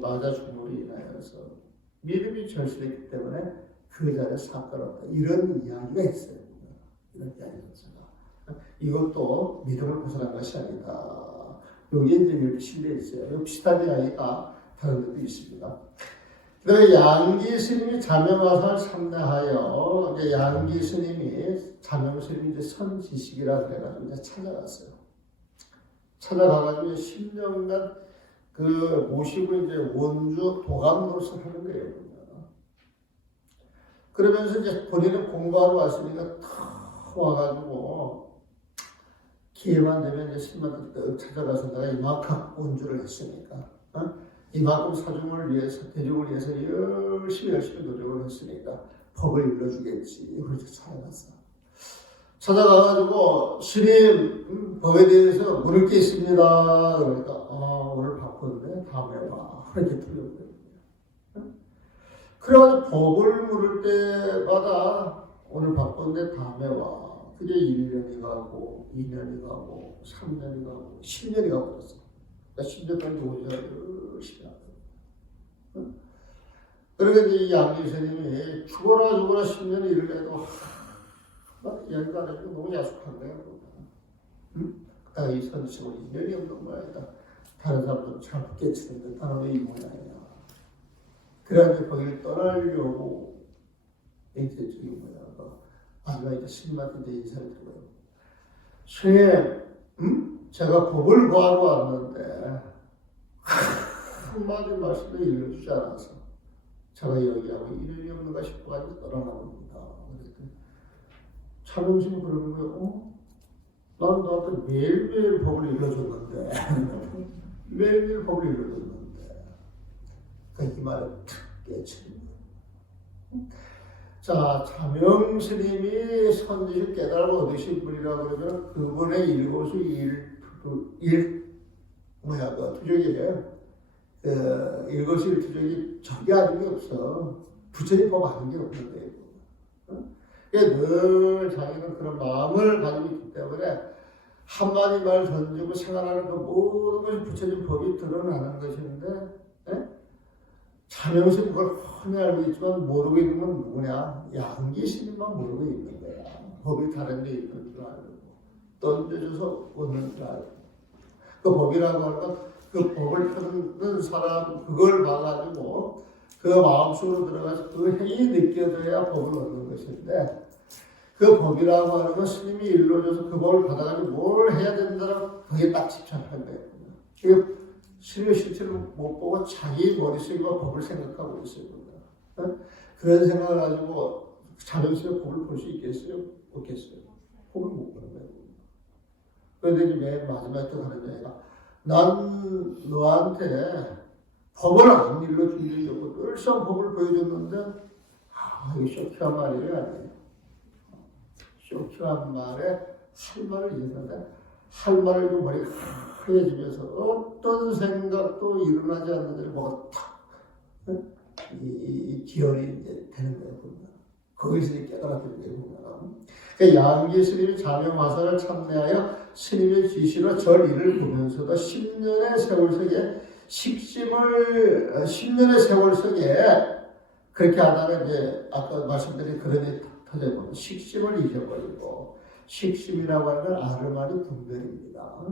맞아 죽음으로 인하여서 믿음이 절실했기 때문에 그 자리에 사건 없다. 이런 이야기가 있어요. 이런 이야기가 있어요. 이것도 믿음을 벗어난 것이 아니다. 여기에 이제 이렇게 실려 있어요. 비슷한 이야기가 다른 데도 있습니다. 그 다음에 양기 스님이 자명화사를 참여하여, 이제 양기 스님이, 자명 스님이 이제 선지식이라 그래가지고 이제 찾아갔어요. 찾아가가지고 10년간 그 모시고 이제 원주 도감노릇을 하는 거예요. 그러면서 이제 본인은 공부하러 왔으니까 탁 와가지고 기회만 되면 이제 스님한테 찾아가서 내가 이만큼 원주를 했으니까, 이만큼 사중을 위해서, 대중을 위해서 열심히 노력을 했으니까 법을 일러주겠지. 그래서 찾아갔어. 찾아가가지고 스님 법에 대해서 물을 게 있습니다. 그러니까 오늘 바쁜데 다음에 와. 이렇게 들려오거든요. 그래가지고 법을 물을 때마다 오늘 바쁜데 다음에 와. 그게 1년이 가고 2년이 가고 3년이 가고 10년이 가고 그랬어. 10년 동안 노자 열심히 하고. 그러니까 이 양기 스님이 죽어라 10년을 일을 해도 이야기가 안 해도 너무 야속한 거야. 이 선지식으로 인연이 없는 모양이다. 다른 사람들은 잘 깨치는데 나는 왜 이 모양이야. 그래가지고 거기를 떠나려고 이제 저기 마지막에 이제 스님한테 이제 인사를 드려요. 스님, 제가 법을 구하러 왔는데 한마디 말씀도 읽어주지 않아서 제가 여기하고 인연이 없는가 싶어가지고 떠나갑니다. 그랬더니 차명심이 그러는 거예요. 난 너한테 매일매일 법을 읽어줬는데 매일매일 법을 읽어줬는데 이 말을 탁 깨치는 거예요. 자, 자명스님이 선지식 깨달음을 얻으신 분이라고 그러면 그분의 일거수 투족이래요. 일거수 일투족이 적이 아닌 게 없어. 부처님 법 아닌 게 없는 거예요. 늘 자기는 그런 마음을 가지고 있기 때문에 한마디 말 던지고 생활하는 그 모든 것이 부처님 법이 드러나는 것인데, 자명스님 그걸 훤히 알고 있지만 모르고 있는 건 누구냐? 양기 스님만 모르고 있는 거야. 법이 다른 데 있는 줄 알고 던져줘서 얻는 줄 알고. 그 법이라고 하는 건 그 법을 펴는 사람 그걸 봐가지고 그 마음속으로 들어가서 그 행이 느껴져야 법을 얻는 것인데, 그 법이라고 하는 건 스님이 일러줘서 그 법을 받아가지고 뭘 해야 된다라고 그게 딱 집착한 거예요. 스님의 실체를 못 보고 자기 머릿속에만 법을 생각하고 있어요. 그런 생각을 가지고 자명스레 법을 볼 수 있겠어요? 없겠어요? 법을 못 보는 거예요. 그런데 이제 맨 마지막에 또 하는 얘기가, 난 너한테 법을 안 일러준 적이 없고 늘상 법을 보여줬는데 이게 쇼키한 말이 아니에요. 쇼키한 말에 할 말을 잃었는데 할 말을 좀 머리가 하얘지면서 어떤 생각도 일어나지 않는 데를 뭐가 탁 이 기혈이 이제 되는 거예요. 거기서 깨달았던 거예요. 그러니까 양기 스님이 자명화사를 참내하여 스님의 지시로 절 일을 보면서도 10년의 세월 속에 10년의 세월 속에 그렇게 하다가 이제 아까 말씀드린 그런 일이 터져버리고 식심을 잊어버리고, 식심이라고 하는 건 아르마니 분별입니다.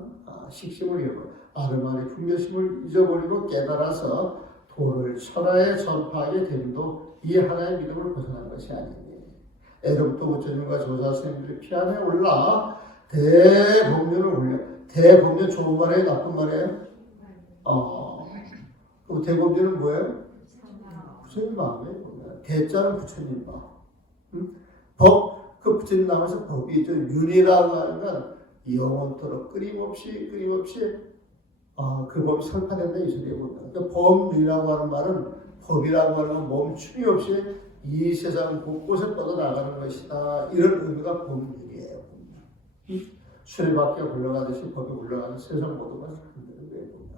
식심을 잊어버리고 아르마니 분별심을 잊어버리고 깨달아서 도를 천하에 전파하게 됨도 이 하나의 믿음을 벗어난 것이 아니니, 애로부터 부처님과 조사 스님들이 피안에 올라 대법륜을 올려. 대법륜 좋은 말이에요? 나쁜 말이에요? 그럼 대법륜은 뭐예요? 부처님 마음이에요. 대자는 부처님 마음. 법, 그 부처님 나면서 법이죠. 윤이라고 하는 건 영원토록 끊임없이 그 법이 설파된다 이 소리에 보면. 그러니까 법륜이라고 하는 말은, 법이라고 하는 건 멈춤이 없이 이 세상 곳곳에 뻗어나가는 것이다. 이런 의미가 법륜이에요. 수레바퀴가 굴러가듯이 법이 굴러가는 세상 모두가 흔드는 거예요. 보면.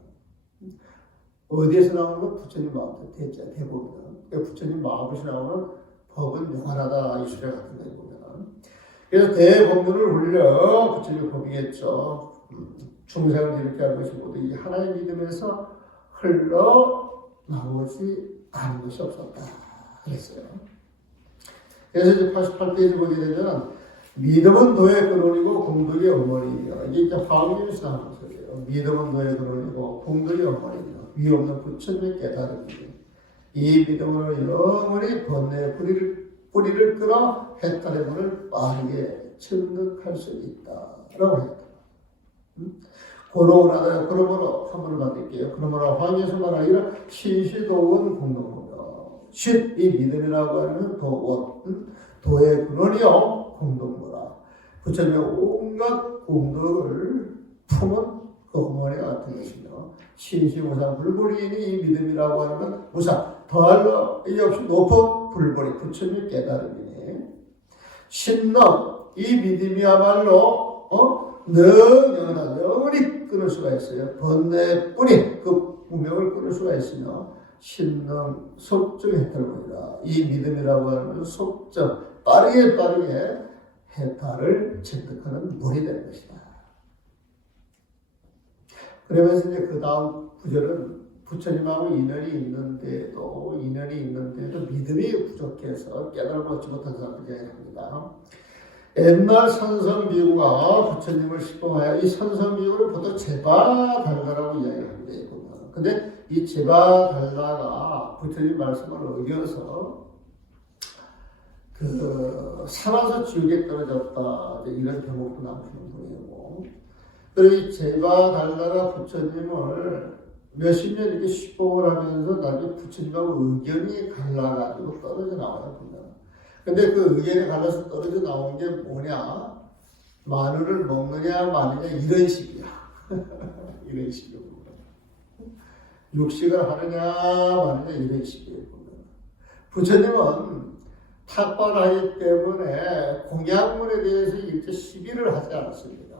어디에서 나오는 건 부처님 마음도 대법이다. 그러니까 부처님 마음에서 나오는 법은 영원하다. 이 수레 같은 거예요. 보면. 그래서 대법문을 울려 부처님 법이겠죠. 중생을 이렇게 하는 것이 모두 이 하나의 믿음에서 흘러나오지 않은 것이 없었다. 그랬어요. 그래서 이제 88페이지 보게 되면 믿음은 도의 근원이고 공덕의 어머니이며 이게 이제 화엄경에서 나오는 소리예요. 믿음은 도의 근원이고 공덕의 어머니이며 위 없는 부처님의 깨달음이니 이 믿음으로 영원히 번뇌의 뿌리를 끊어 해탈의 문을 빠르게 증득할 수 있다라고 했다. 그러므로 한번 받을게요. 그러므로 화엄에서 말하기를 신시도원 공동무며 신 이 믿음이라고 하는 도원 도의 근원이요 공동무라 부처님의 온갖 공덕을 품은 그 어머니 같은 것이며 신시무상 불보리이니 이 믿음이라고 하는 건 무상 더할 이 없이 높은 불보리 부처님의 깨달음이니 신능 이 믿음이야말로 영원히 끊을 수가 있어요. 번뇌뿐인 그 무명을 끊을 수가 있으며 신능 속정의 해탈을 보이라. 이 믿음이라고 하는 속정 빠르게 해탈을 획득하는 물이 되는 것이다. 그러면서 이제 그 다음 구절은 부처님하고 인연이 있는데도 믿음이 부족해서 깨달음을 얻지 못한 사람을 이야기합니다. 옛날 선성비구가 부처님을 식봉하여 이 선성비구를 보통 제바달라라고 이야기합니다. 근데 이 제바달라가 부처님 말씀을 어겨서 살아서 지옥에 떨어졌다 이런 대목도 나오시는 분이고 그리고 이 제바달라가 부처님을 몇십 년 이렇게 식봉을 하면서 나중에 부처님하고 의견이 갈라가지고 떨어져 나와요. 보면. 근데 그 의견이 갈라서 떨어져 나온 게 뭐냐? 마늘을 먹느냐 마느냐 이런 식이야. 이런 식이야. 육식을 하느냐 마느냐 이런 식이에요. 부처님은 탁발하기 때문에 공약문에 대해서 이렇게 시비를 하지 않았습니다.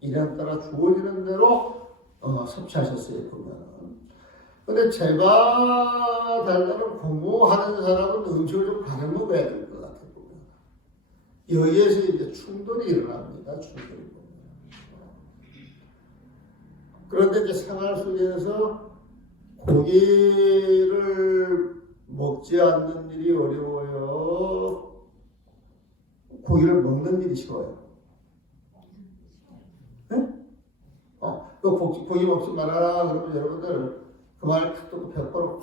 이런 따라 주어지는 대로 섭취하셨어요. 보면. 근데 제가 달라는 공부하는 사람은 음식을 좀 가려 먹어야 될 것 같아요. 여기에서 이제 충돌이 일어납니다. 충돌이. 그런데 이제 생활 속에서 고기를 먹지 않는 일이 어려워요. 고기를 먹는 일이 쉬워요. 네? 고기 먹지 말아라. 그러면 여러분들 그 말을 탁 듣고 100%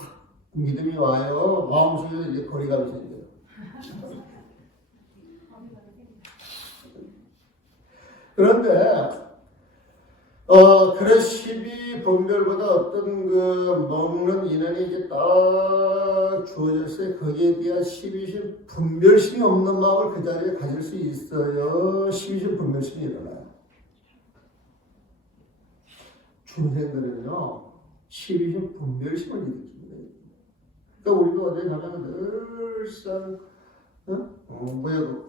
믿음이 와요. 마음속에 이제 거리감이 생겨요. 그런데 그래 12분별보다 어떤 그 먹는 인연이 이제 딱 주어졌어요. 거기에 대한 12신 분별심이 없는 마음을 그 자리에 가질 수 있어요. 12신 분별심이 일어나요. 중생들은요 12신 분별심을 일으킵니다. 그러니까 우리도 어디 가면 늘상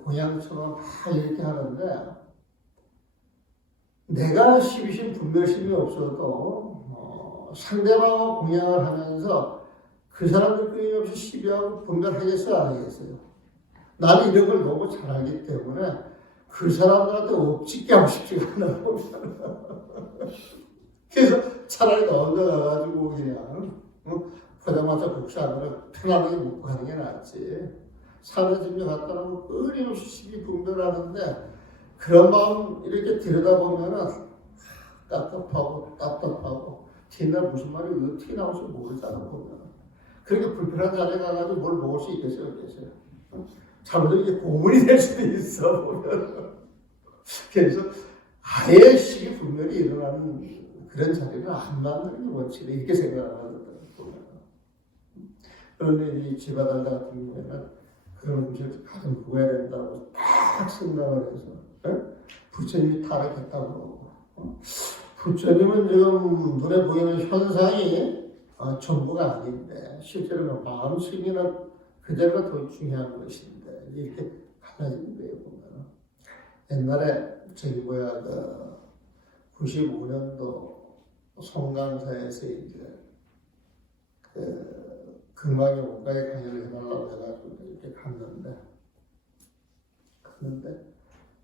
공양처럼 막 이렇게 하는데 내가 12신 분별심이 없어도 상대방과 공양을 하면서 그 사람들 끊임없이 시비하고 분별하겠어요? 안 하겠어요? 나는 이런 걸 너무 잘 알기 때문에 그 사람들한테 옵짓게 하고 싶지가 않아요. 그래서 차라리 너 혼자 가가지고 그냥 포장마차 복수하느라 편안하게 먹고 가는 게 낫지. 사는 집에 갔다 놓고 끊임없이 시비 분별하는데 그런 마음 이렇게 들여다보면은 답답하고 뒤날 무슨 말이 어떻게 나올지 모르잖아. 보면 그렇게 불편한 자리에 가가지고 뭘 먹을 수 있겠어요? 잘못하면 이게 고문이 될 수도 있어. 보면 그래서 아예 시기 분별이 일어나는 그런 자리는 안 만나는 게 원칙이다 이렇게 생각하거든요. 그런데 이 지바달라 같은 경우에는 그런 음식을 가끔 먹어야 된다고 딱 생각을 해서 부처님이 타락했다고 그러고 부처님은 지금 눈에 보이는 현상이 전부가 아닌데 실제로는 마음속이나 그대로가 더 중요한 것인데 이렇게 갈라지는 거예요. 보면 옛날에 저기 뭐야 95년도 송강사에서 이제 금강의 원가에 강연을 해달라고 해가지고 이렇게 갔는데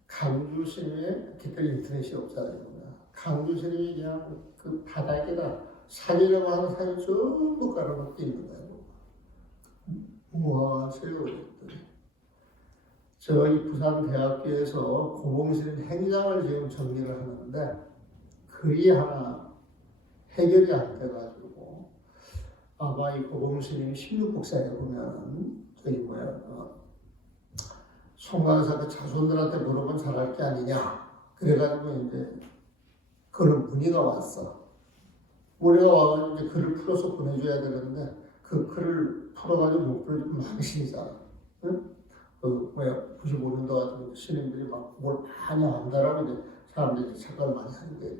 강주 스님이 그때 인터넷이 없잖아요. 강주 스님이 그냥 그 바닥에다 산이라고 하는 산이 전부 깔아놓고 있는 거예요. 우와 하세요 그랬더니 저희 부산대학교에서 고봉스님 행장을 지금 정리를 하는데 글이 하나 해결이 안 돼가지고 아마 이 고봉스님이 16국사에 보면 저기 뭐야 송강사 그 자손들한테 물어보면 잘할 게 아니냐 그래가지고 이제 그런 문의가 왔어. 문의가 와가지고 이제 글을 풀어서 보내줘야 되는데 그 글을 풀어가지고 못 풀어주면 망신이잖아. 응? 95년도 같은 신인들이 막 뭘 많이 안다라고 이제 사람들이 착각을 많이 하는 거예요.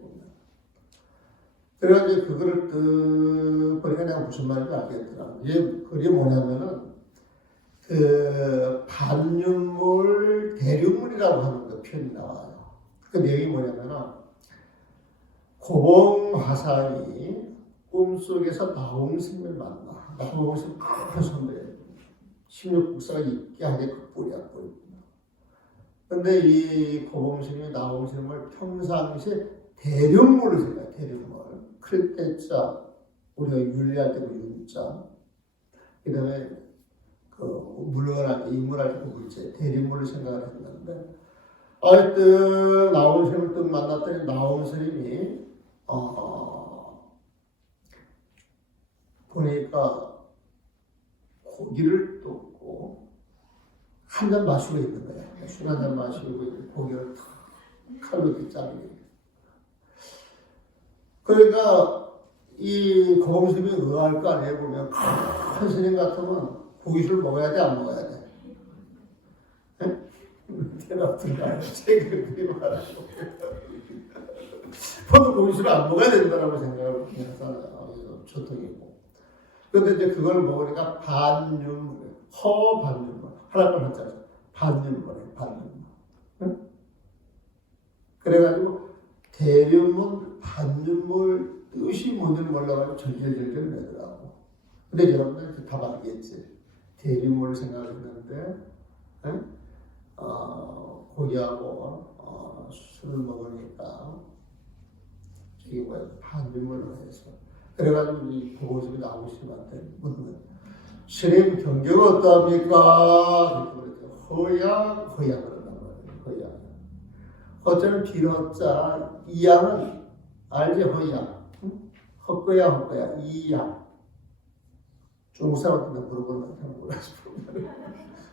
그래가지고 그거를 보니까 내가 무슨 말인지 알겠더라. 이게 글이 뭐냐면은 그 반윤물 대륜물이라고 하는 그 표현이 나와요. 그 내용이 뭐냐면은 고봉화산이 꿈속에서 나홍스님을 만나. 나홍스님 큰 선배. 16국사가 있게 하게 그 뿔이야, 뿔. 근데 이 고봉스님이 나홍스님을 평상시에 대륜물을 생각해, 대륜물. 클 때자, 우리가 윤리할 때도 윤자. 그 다음에 그 물건할 때, 인물할 때도 물제, 대륜물을 생각을 했는데, 하여튼 나홍스님을 또 만났더니 나홍스님이 보니까 고기를 뜯고 한 잔 마시고 있는 거야. 술 한 잔 마시고 고기를 탁 칼로 이렇게 자르게. 그러니까 이 고봉스님이 의아할 거 아니에요. 보면 큰 스님 같으면 고기술 먹어야 돼, 안 먹어야 돼? 대답들이 책을 그리 말하고 저도 고기술을 안 먹어야 된다라고 생각을 하잖아요. 조통이고. 근데 이제 그걸 먹으니까 반윤물, 허반윤물, 하나만 하잖아요. 반윤물이에요, 반윤물. 응? 그래가지고 대륜물, 반윤물 뜻이 뭔지 몰라가지고 절절절절 내더라고. 근데 여러분들 답 알겠지? 대륜물을 생각했는데, 응? 고기하고 술을 먹으니까 이게 뭐야 반윤물로 해서 그래가지고 이 보고서가 나오시한테 묻는 스님 경계가 어떠합니까? 허야 그런단 말이에요. 허야. 허자는 비로자 이양은 알지 허야. 응? 헛거야 이양. 중국 사람한테 물어보는 몰라서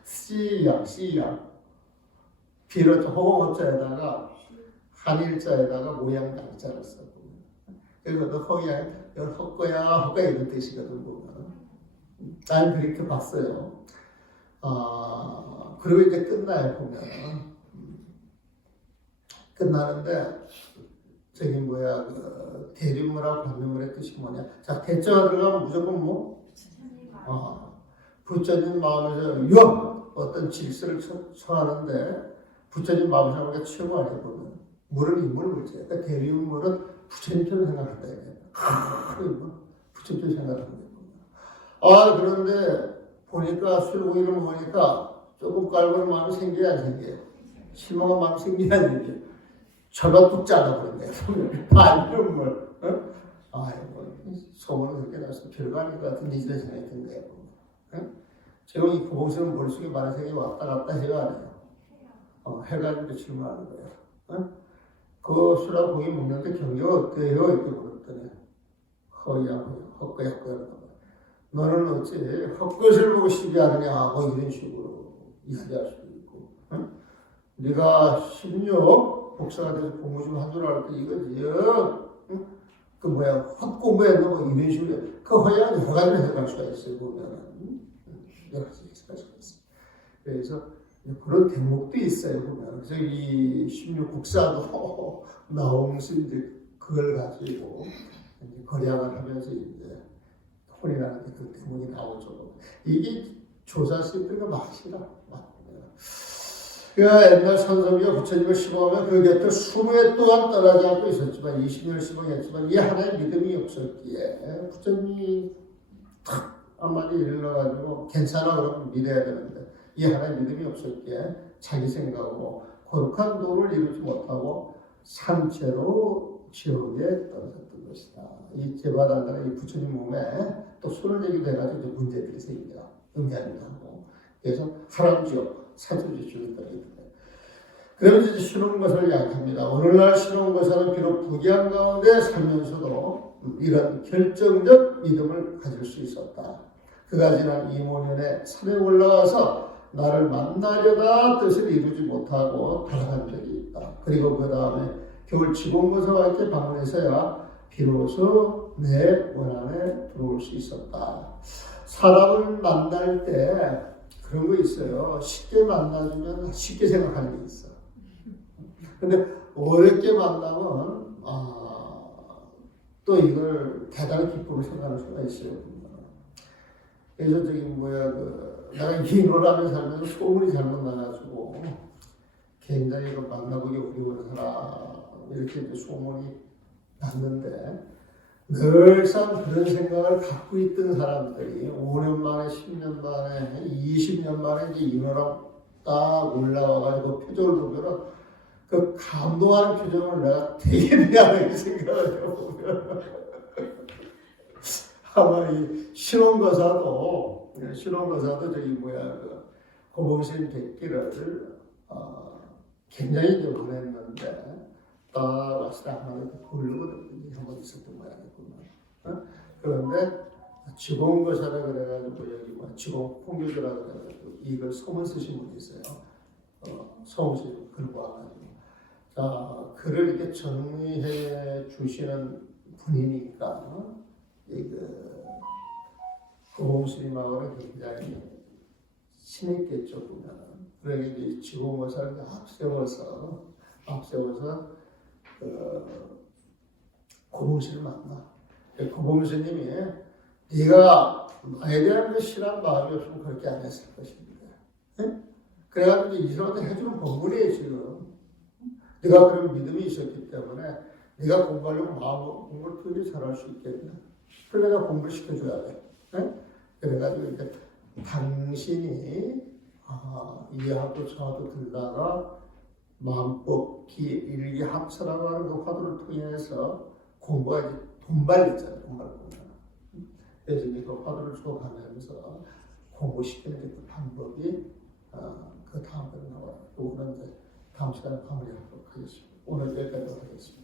씨양. 비로자 허공어자에다가 한일자에다가 모양 양자를 써. 그리고 너 허야, 헛거야 이런 뜻이거든 보면. 난 그렇게 봤어요. 그리고 이제 끝나요 보면. 끝나는데 저기 뭐야 대륜물하고 반륜물의 뜻이 뭐냐? 자 대자가 들어가면 무조건 뭐? 부처님 마음에서 어떤 질서를 처하는데 부처님 마음에서 우리가 최고 아니에요 보면. 물은 인물물이죠. 그러니까 대륜물은 부처님처럼 생각한다 이거예요. 부처님처럼 생각한다. 그런데 보니까 술고기를 먹으니까 조금 깔보는 마음이 생겨야 안 생겨요? 실망한 마음이 생겨야 안 생겨요? 저가 뚝 잘라버렸네요. 반윤물. 소문은 그렇게 나서 별거 아닌 것 같은 이런 생각이 든대요. 제가 이 고봉스는 머릿속에 많은 생각이 왔다 갔다 해가 안 해요. 해가지고 질문하는 거예요. 그 술하고 고기 먹는데 경계가 어때요? 이렇게 물었더니 헛거야. 너는 어찌 헛것을 보고 시비하느냐 뭐 이런 식으로 이야기할 수도 있고 네가 16 복사가 돼서 공부 좀 한 줄 알았더니 이거지 그 뭐야 헛공부했나 뭐 이런 식으로 그 허야 여러 가지로 해석할 수가 있어요. 보면 여러 가지 해석할 수가 있어요. 그래서 그런 대목도 있어요 보면. 그래서 이 16국사도 나홍스님들 그걸 가지고 이제 거량을 하면서 이제 혼이 나는데 그 대목이 나오죠. 이게 조사스님들과 맛이라. 그가 옛날 선성기가 부처님을 시봉하면 그 곁을 20회 동안 떠나지 않고 있었지만 20년을 시봉했지만 이 하나의 믿음이 없었기에 부처님이 탁 한마디 일러가지고 괜찮아 그러면 믿어야 되는데 이 하나의 믿음이 없었기에 자기 생각으로 거룩한 도를 이루지 못하고 산채로 지옥에 떨어졌던 것이다. 이 제바단다가 이 부처님 몸에 또 손을 내게 돼가지고 문제들이 생겨 음해하기도 하고 그래서 하람지옥 사조지옥에 떨어지게 돼. 그러면서 이제 신혼거사를 약합니다. 오늘날 신혼거사는 비록 부귀한 가운데 살면서도 이런 결정적 믿음을 가질 수 있었다. 그가 지난 25년에 산에 올라가서 나를 만나려다 뜻을 이루지 못하고 돌아간 적이 있다. 그리고 그 다음에 겨울 지공거사와 함께 방문해서야 비로소 내 원안에 들어올 수 있었다. 사람을 만날 때 그런 거 있어요. 쉽게 만나주면 쉽게 생각하는 게 있어. 근데 어렵게 만나면 또 이걸 대단한 기쁨을 생각할 수가 있어요. 그래서 내가 인호라면 살면서 소문이 잘못 나가지고 굉장히 만나보기 어려운 사람 이렇게 이제 소문이 났는데 늘상 그런 생각을 갖고 있던 사람들이 5년 만에 10년 만에 20년 만에 이제 인호랑 딱 올라와가지고 표정을 보면은 그 감동하는 표정을 내가 되게 미안하게 생각을 해보면 아마 이 신혼거사도 고봉신 백기를 굉장히 이제 원했는데 딱 왔을 때 한마디 부르거든요. 한번 있었던 모양이구만. 그런데 지공거사라 그래가지고 여기 지공풍교도라 그래가지고 이걸 소문 쓰신 분이 있어요. 서울시 글고 와가지고 자 글을 이렇게 정리해 주시는 분이니까 고봉수리 마을은 굉장히 신했겠죠 보면. 그러니 이제 지공거사를 앞세워서 고봉수를 만나. 고봉수님이 네가 나에 대한 그 실한 마음이 없으면 그렇게 안 했을 것입니다. 네? 그래가지고 이 사람한테 해주는 법문이에요 지금. 네가 그런 믿음이 있었기 때문에 네가 공부하려고 마음 공부를 되게 잘할 수 있겠네. 그래 내가 공부를 시켜줘야 돼. 네? 그래가지고 이제 당신이 이하도 저하도 들다가 마음뽑기 일기 합서라고 하는 그 화두를 통해서 공부가 이제 돈발있잖아요. 돈발 공부. 그래서 이제 그 화두를 줘가면서 공부시키는 그 방법이 그 다음번에 나와요. 그거는 이제 다음 시간에 마무리하도록 하겠습니다. 오늘 여기까지 하겠습니다.